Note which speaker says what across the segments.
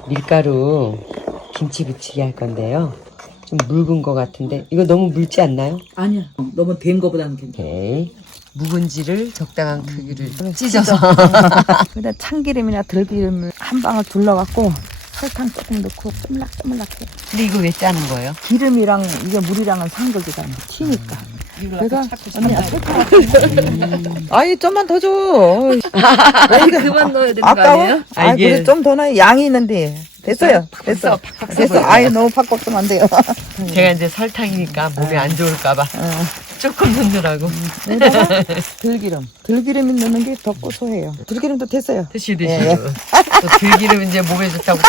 Speaker 1: 밀가루 김치 부치기 할 건데요. 좀 묽은 것 같은데 이거 너무 묽지 않나요?
Speaker 2: 아니야. 너무 된 거보다는 괜찮아.
Speaker 1: 오케이. 묵은지를 적당한 크기를 찢어서
Speaker 3: 그다 참기름이나 들기름을 한 방울 둘러갖고 설탕 조금 넣고 쪼물락쪼물락해.
Speaker 1: 근데 이거 왜 짜는 거예요?
Speaker 3: 기름이랑 이게 물이랑은 상극이가 튀니까. 내가 언니야 설탕. 아니 좀만 더 줘.
Speaker 2: 그만 넣어야 되는 거
Speaker 3: 아까워?
Speaker 2: 아니에요?
Speaker 3: 아
Speaker 1: 이게-
Speaker 3: 그래 좀 더 넣어. 양이 있는데 됐어요. 됐어. 됐어. 아예 너무 팍팍 쓰면 안 돼요.
Speaker 1: 제가 이제 설탕이니까 몸에 안 좋을까봐 조금 넣느라고
Speaker 3: 여기다가 들기름 넣는 게 더 고소해요. 들기름도 됐어요.
Speaker 1: 드시고
Speaker 3: 예.
Speaker 1: 또 들기름 이제 몸에 좋다고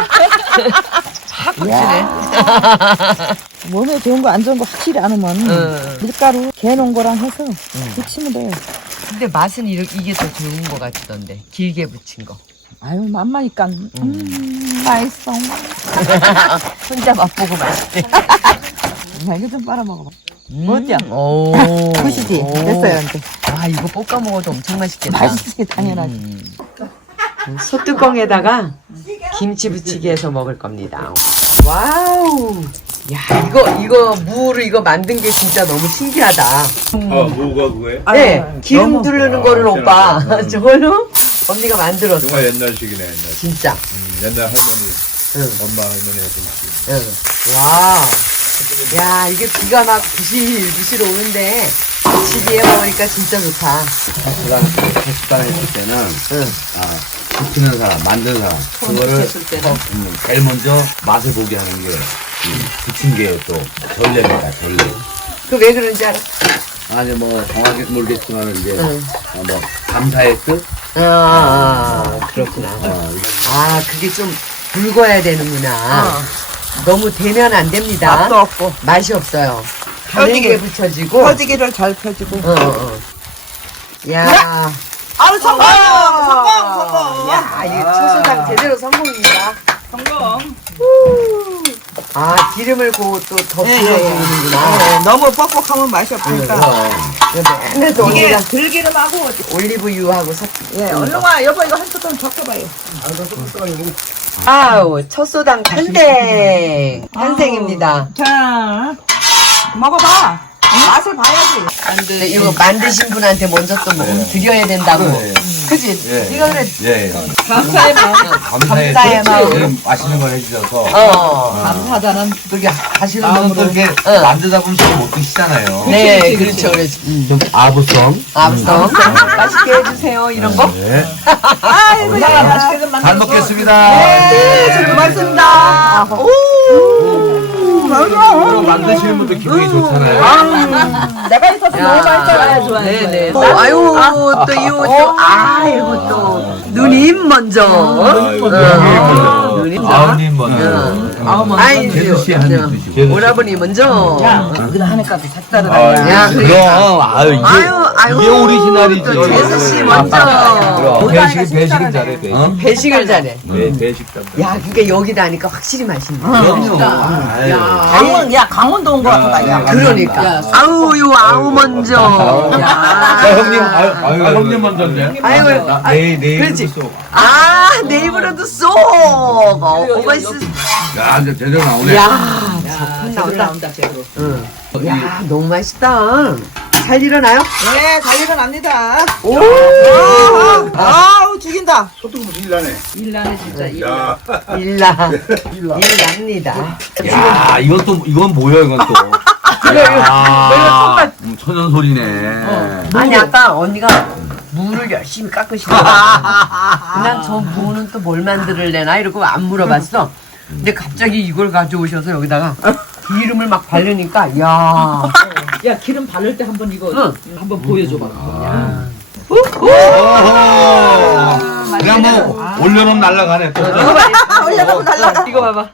Speaker 1: 팍팍 치네.
Speaker 3: 야, 몸에 좋은 거 안 좋은 거 확실히 아으면 밀가루 개놓은 거랑 해서 부치면 돼요.
Speaker 1: 근데 맛은 이게 더 좋은 것 같던데 길게 부친 거.
Speaker 3: 아유 맛마니까 맛있어.
Speaker 1: 혼자 맛보고 맛있대.
Speaker 3: 이거 좀 빨아 먹어봐. 어때요?
Speaker 1: 오.
Speaker 3: 보시지.
Speaker 1: 오.
Speaker 3: 됐어요 이제.
Speaker 1: 아 이거 볶아 먹어도 엄청 맛있겠다.
Speaker 3: 맛있지 당연하지.
Speaker 1: 소뚜껑에다가 김치 부치기 해서 먹을 겁니다. 와우. 야 이거 무를 이거 만든 게 진짜 너무 신기하다.
Speaker 4: 뭐가 그거예요?
Speaker 1: 네 기름
Speaker 3: 너무-
Speaker 1: 두르는 거를 오빠 저걸로 언니가 만들었어.
Speaker 4: 정말 옛날식이네, 옛날식.
Speaker 1: 진짜.
Speaker 4: 옛날 할머니,
Speaker 1: 응.
Speaker 4: 엄마 할머니 하던 식.
Speaker 1: 응. 와. 야 이게 비가 막 부실부실 오는데 부치기에 먹으니까 진짜 좋다.
Speaker 5: 식당 했을 때는
Speaker 1: 응.
Speaker 5: 부치는 사람, 만드는 사람 그거를
Speaker 2: 했을 때는
Speaker 5: 제일 먼저 맛을 보게 하는 게 부친 게 또 전례입니다. 전례.
Speaker 1: 그 왜 그런지 알아?
Speaker 5: 아니 뭐 정확히 모르겠지만 이제
Speaker 1: 응.
Speaker 5: 뭐 감사의 뜻.
Speaker 1: 그렇구나. 아 그게 좀 굵어야 되는구나. 너무 되면 안 됩니다.
Speaker 3: 맛도 없고
Speaker 1: 맛이 없어요. 가늘게 붙여지고.
Speaker 3: 펴지기를 잘 펴지고.
Speaker 1: 야.
Speaker 3: 아우 성공! 성공!
Speaker 1: 야, 이거 초소당 제대로 성공입니다.
Speaker 3: 성공!
Speaker 1: 아, 기름을 고 또 더
Speaker 3: 네,
Speaker 1: 부어주는구나.
Speaker 3: 네, 너무 뻑뻑하면 맛이 없으니까.
Speaker 1: 맨날 또
Speaker 3: 이게
Speaker 1: 언니가
Speaker 3: 들기름하고
Speaker 1: 올리브유하고 섞.
Speaker 3: 예, 얼른 와 여보 이거 한 소끔 적혀봐요.
Speaker 1: 아우, 첫소당 탄생입니다.
Speaker 3: 자 먹어봐. 맛을 봐야지.
Speaker 1: 근데 이거 만드신 분한테 먼저 또 드려야 된다고.
Speaker 5: 네.
Speaker 1: 그치?
Speaker 5: 예.
Speaker 1: 네가 그래.
Speaker 5: 예.
Speaker 2: 감사의 마음.
Speaker 5: 감사의
Speaker 1: 감사의
Speaker 5: 뜻.
Speaker 1: 마음.
Speaker 5: 그 맛있는 걸 해주셔서
Speaker 2: 감사하다는
Speaker 5: 그렇게 하시는 분들 이렇게 만들다 보면 잘 못 드시잖아요.
Speaker 1: 네,
Speaker 2: 그렇지,
Speaker 1: 그렇죠, 그렇죠.
Speaker 5: 좀 아부성.
Speaker 1: 앞서 맛있게 해주세요. 이런 거?
Speaker 5: 네.
Speaker 3: 아이고 야 맛있게 좀
Speaker 5: 잘 먹겠습니다.
Speaker 3: 네, 잘 고맙습니다.
Speaker 5: 이거 만드시는 분들 기분이 좋잖아요.
Speaker 3: 내가 있어서 너무 맛있어요.
Speaker 1: 네네. 아유, 또 이 옷도, 아이고, 또, 누님 먼저. 누님
Speaker 5: 아우님 먼저.
Speaker 1: 아이,
Speaker 5: 제수 씨 한 입 드시고.
Speaker 1: 오라버니 먼저.
Speaker 2: 여기다 하니까 또 색다르다.
Speaker 1: 야,
Speaker 5: 그럼 아유 이게 오리지널이지.
Speaker 1: 또 제수 씨 먼저.
Speaker 5: 배식은 잘해. 배식.
Speaker 1: 배식을 잘해.
Speaker 5: 배식 담.
Speaker 1: 야, 그게 여기다 하니까 확실히 맛있네.
Speaker 5: 그럼요.
Speaker 3: 강원도 온 거 같다.
Speaker 1: 그러니까. 아우, 요 아우 먼저.
Speaker 5: 형님 형님 먼저인데.
Speaker 1: 아이고,
Speaker 5: 내일
Speaker 1: 그렇지. 아, 내 입으로도 쏙. 오마이스.
Speaker 5: 야 이제 제대로 나오네.
Speaker 1: 야,
Speaker 2: 제대로
Speaker 1: 나온다.
Speaker 2: 나온다, 제대로.
Speaker 1: 야, 너무 맛있다. 잘 일어나요?
Speaker 3: 네, 잘 일어납니다.
Speaker 1: 오!
Speaker 3: 아우 죽인다.
Speaker 4: 소뚜껑 일나네.
Speaker 2: 일나네, 진짜.
Speaker 4: 야,
Speaker 1: 일납니다.
Speaker 5: 야 이건 뭐야 이건 또.
Speaker 1: 이거
Speaker 5: 천연 소리네.
Speaker 1: 아니, 아까 언니가 무를 열심히 깎으시더라고. 난 저 무는 또 뭘 만들을래나? 이러고 안 물어봤어. 근데 갑자기 이걸 가져오셔서 여기다가 기름을 막 바르니까, 야.
Speaker 2: 야, 기름 바를 때 한번 이거 한번 보여줘봐.
Speaker 5: 그냥 뭐 올려놓으면 날라가네 또.
Speaker 3: 올려놓으면 날라가.
Speaker 1: 이거 봐봐.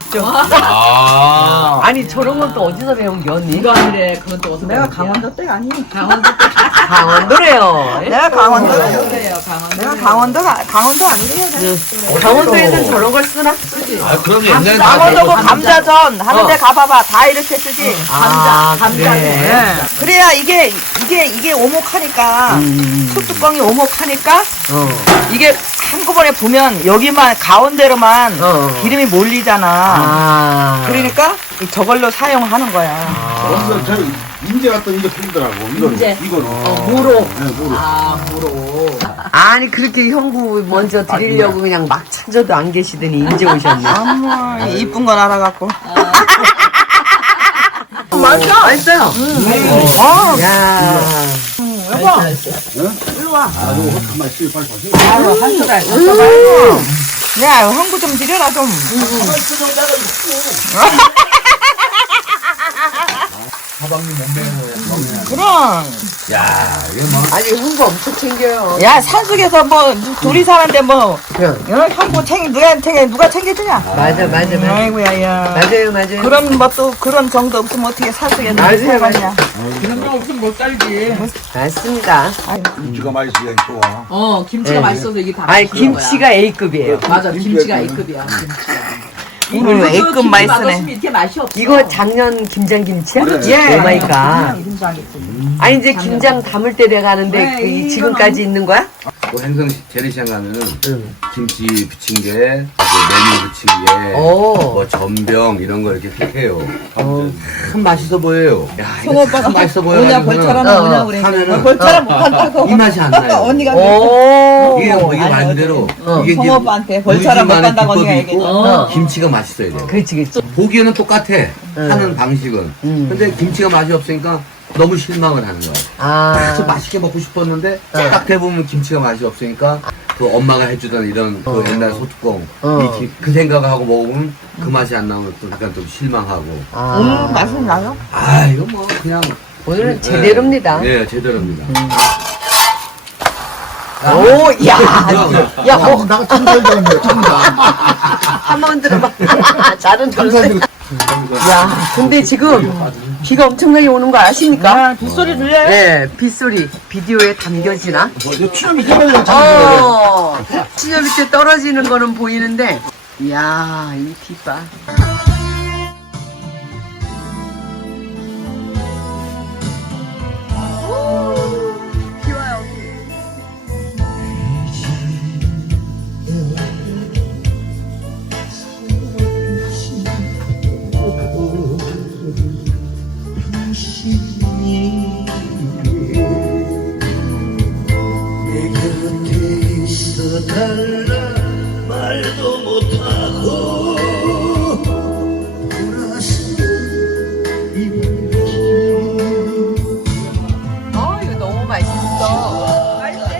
Speaker 1: 아니, 저런 건 또 어디서 배운 게 언니?
Speaker 2: 이거 아니래. 그건 또 어디서
Speaker 3: 내가
Speaker 2: 배웠냐?
Speaker 3: 강원도 때 아니.
Speaker 1: 강원도래요.
Speaker 3: 내가 강원도.
Speaker 2: 그래요, 강원.
Speaker 3: 내가 강원도 아니래요.
Speaker 1: 강원도에는 저런 걸 쓰나?
Speaker 5: 아 그럼 옛날에
Speaker 3: 강원도고 감자전 하는데 가봐봐 다 이렇게 쓰지.
Speaker 1: 감자. 그래.
Speaker 3: 그래야 이게 오목하니까 소뚜껑이 오목하니까 이게 한꺼번에 보면 여기만 가운데로만 기름이 몰리잖아.
Speaker 1: 아.
Speaker 3: 그러니까 저걸로 사용하는 거야.
Speaker 4: 어디서 저 인제 갔더니 이제 풀더라고. 이거로.
Speaker 2: 인제.
Speaker 4: 이거로.
Speaker 1: 무로.
Speaker 4: 네, 무로.
Speaker 1: 아니 그렇게 형부 먼저 드리려고 그냥 막 찾아도 안 계시더니 이제 오셨네.
Speaker 3: 어머, 이쁜 건 알아갖고.
Speaker 1: 맛있어. 맛있어요. 야.
Speaker 3: 여보, 일로 와.
Speaker 4: 아, 이거 한번 씨 빨리 봐.
Speaker 1: 바로 한 숟갈.
Speaker 3: 야, 한구 좀 드려라, 좀.
Speaker 5: 사방님 몸매는
Speaker 3: 그럼.
Speaker 5: 야, 이거 뭐.
Speaker 1: 아니 형부 엄청 챙겨요.
Speaker 3: 야, 산속에서 뭐, 둘이 사는데 뭐,
Speaker 1: 그냥.
Speaker 3: 형부 누가 챙겨주냐?
Speaker 1: 맞아.
Speaker 3: 아이고야, 야.
Speaker 1: 맞아요.
Speaker 3: 그런 또 그런 정도 없으면 어떻게 산속에
Speaker 1: 맞아요,
Speaker 3: 살겠냐?
Speaker 2: 그런 거 없으면 못 살지.
Speaker 1: 맞습니다.
Speaker 4: 김치가 맛있어야 좋아.
Speaker 2: 김치가 맛있어서 이게 다
Speaker 1: 아니
Speaker 2: 맛있는 거야.
Speaker 1: 김치가 A급이에요.
Speaker 2: 맞아, 김치가 A급이야. 김치가.
Speaker 3: 오늘 A급
Speaker 2: 김치
Speaker 3: 맛있네.
Speaker 2: 맛없으면 이렇게 맛이 없어.
Speaker 1: 이거 작년 김장김치야?
Speaker 3: 예.
Speaker 1: 오마이갓. 아니 이제 김장 담을 때 돼가는데
Speaker 2: 네,
Speaker 1: 그
Speaker 2: 이건
Speaker 1: 지금까지 있는 거야?
Speaker 5: 뭐 행성 재래시장 가면은
Speaker 1: 응.
Speaker 5: 김치 부친 게, 메뉴 부친 게,
Speaker 1: 오.
Speaker 5: 뭐 전병 이런 거 이렇게 픽해요.
Speaker 1: 어.
Speaker 5: 참 맛있어 보여요. 야, 이거
Speaker 3: 송오빠가
Speaker 5: 참 맛있어 보여.
Speaker 3: 오냐 벌처럼 오냐 그래.
Speaker 5: 하면은
Speaker 3: 벌처럼 못 간다고.
Speaker 5: 이 맛이 안 나요.
Speaker 3: 언니가
Speaker 1: 오.
Speaker 5: 이게 뭐 이게 말대로 이게
Speaker 3: 송어 오빠한테 벌처럼 못
Speaker 5: 우리만의
Speaker 3: 간다고 언니가
Speaker 5: 비법이 있고
Speaker 1: 얘기했어.
Speaker 5: 김치가 맛있어야 돼.
Speaker 1: 그렇지.
Speaker 5: 보기에는 똑같아. 하는 방식은. 근데 김치가 맛이 없으니까 너무 실망을 하는 거야. 그래서
Speaker 1: 아.
Speaker 5: 맛있게 먹고 싶었는데 딱 해보면 김치가 맛이 없으니까 그 엄마가 해주던 이런 그 옛날 소뚜껑 그 생각을 하고 먹으면 그 맛이 안 나오면 또 약간 좀 실망하고.
Speaker 1: 아.
Speaker 3: 맛은 나요?
Speaker 5: 아 이거 뭐 그냥
Speaker 1: 오늘은 제대로입니다.
Speaker 5: 네, 제대로입니다.
Speaker 1: 오, 야, 야, 뭐,
Speaker 4: 나가 참잘 들었네, 참잘.
Speaker 1: 한번 들어봐. 잘은 들었어요. 야, 근데 지금 비가 엄청나게 오는 거 아십니까?
Speaker 3: 야, 빗소리 들려요?
Speaker 1: 네, 빗소리 비디오에 담겨지나?
Speaker 4: 이거 추념이 떨어져, 참잘.
Speaker 1: 치녀 밑에 떨어지는 거는 보이는데, 이야, 이 빗바. 비 와요, 비. 이거 너무 맛있어.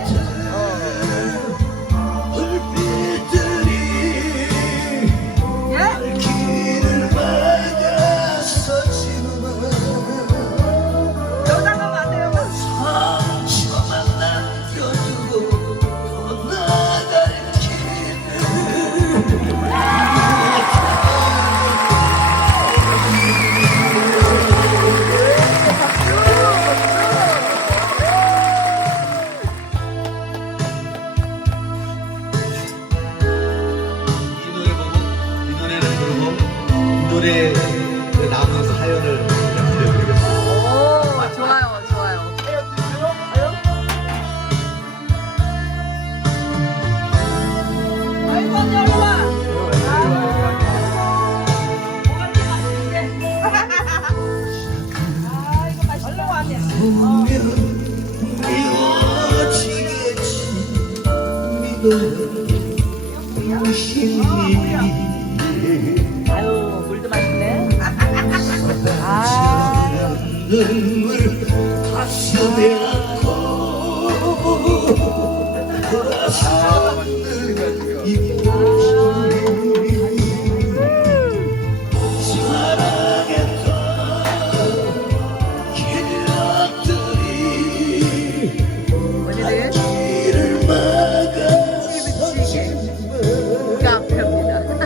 Speaker 5: 이 노래 그 남은 사연을 들려드리겠습니다.
Speaker 1: 오, 좋아요.
Speaker 3: 아유, 물도 맛있네.
Speaker 1: 오늘은 카페입니다.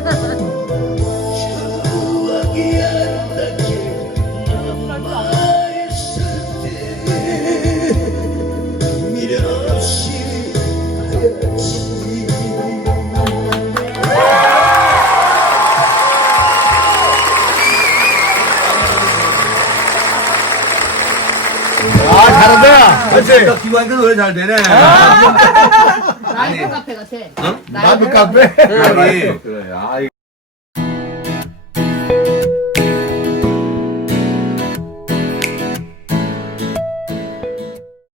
Speaker 4: 아, 잘한다. 그렇지.
Speaker 5: 기관이가 노래 잘 되네.
Speaker 2: 라이브 카페 같아.
Speaker 4: 나비 카페.
Speaker 5: 아니,
Speaker 4: 그래. 아,